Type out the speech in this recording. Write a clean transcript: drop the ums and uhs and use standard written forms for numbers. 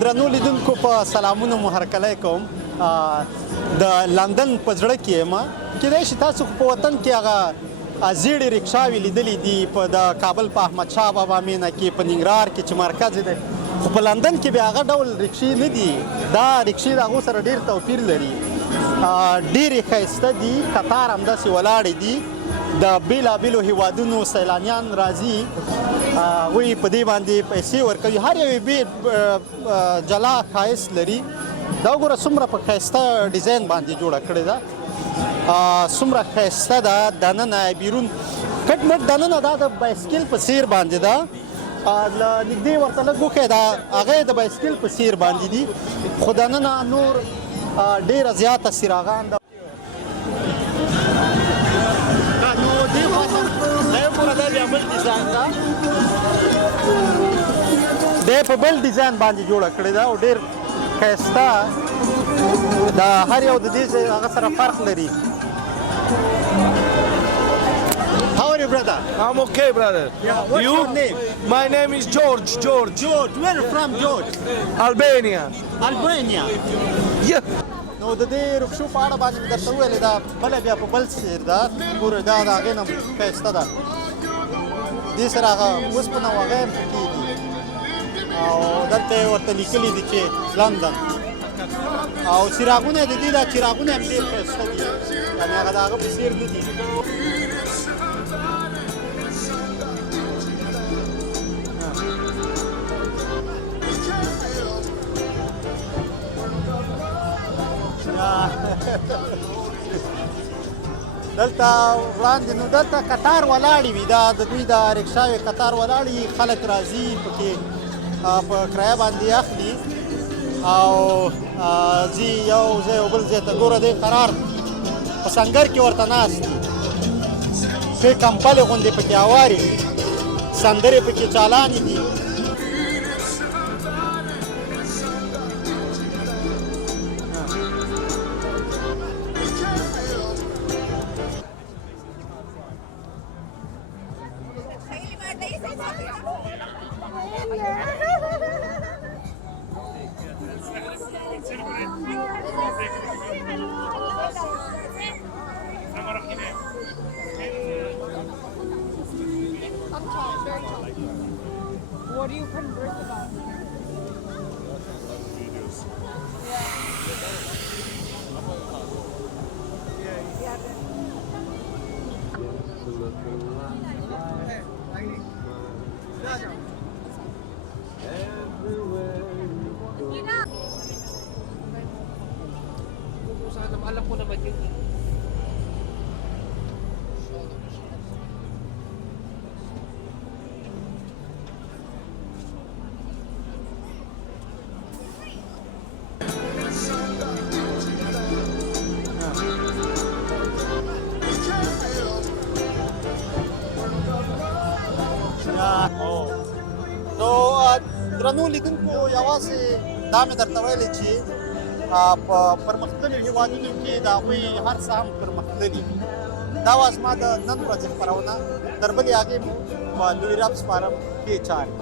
درنو لیدونکو په سلامونو مو هرکلی کوم. د لندن په زړه کې یم. کیدای شي تاسو په وطن کې هغه زیړې ریکشاوې لیدلې دي په د کابل په احمدشاه بابا مینه کې، په ننګرهار کې چې مرکز دی، خو په لندن کې بیا هغه ډول رکشې نه دي. دا رکشې د هغو سره ډېر توپیر لري. ډېرې ښایسته دي، قطار همداسې ولاړې دي. د بېلابېلو هیوادونو سیلانیان راځي، هغوی په دې باندې پیسې ورکوي. هر یو یې جلا ښایست لري. دا وګوره څومره په ښایسته ډیزاین باندې جوړه کړې ده، څومره ښایسته ده. دننه بیرون کټ مټ دننه دا د بایسکل په څیر باندې ده. له نږدې ورته لږ وښیه، دا هغه یې د بایسکل په څیر باندې دي، خو دننه نور ډېره زیاته څراغان ده. دی په بل ډیزاین باندې جوړه کړې ده او ډېر ښایسته. د هر یو د دې هغه سره فرق لري. How are you, brother? I'm okay, brother. What's You? your name? My name is George. George. Where are you from, George? Albania. Albania. Yeah. نو د دې رکشو په اړه باندې مې درته وویلې، دا بله بیا په بل څیر ده. ګوره دا د هغې نه ښایسته ده. دې سره هغه اوسپنه او هغه هم پکې دي او دلته یې ورته لیکلي دي چې لندن. او څراغونه یې د دې دا څراغونه هم ډېر ښایسته دي، یعنې هغه د هغه په څیر نه دي. دلته وړاندې نو دلته قطار ولاړې وي، دا د دوی د ریکشاوې قطار ولاړې، خلک راځي پکې په کرایه باندې اخلي او ځي یو ځای او بل ځای ته. ګوره دی قرار په سنګر کې ورته ناست دي، ښې کمپلې غوندې پکې هوارې دي، سندرې پکې چالانې دي. What do you converse about? Alam ko naman yun. نو درنو لیدونکو، یوازې دا مې درته ویلې چې په پرمختللو هېوادونو کې د هغوی هر څه هم پرمختللي. دا وه زما د نن ورځې خپرونه. تر بلې هغې مو په لوی رب سپارم. ښې چارې.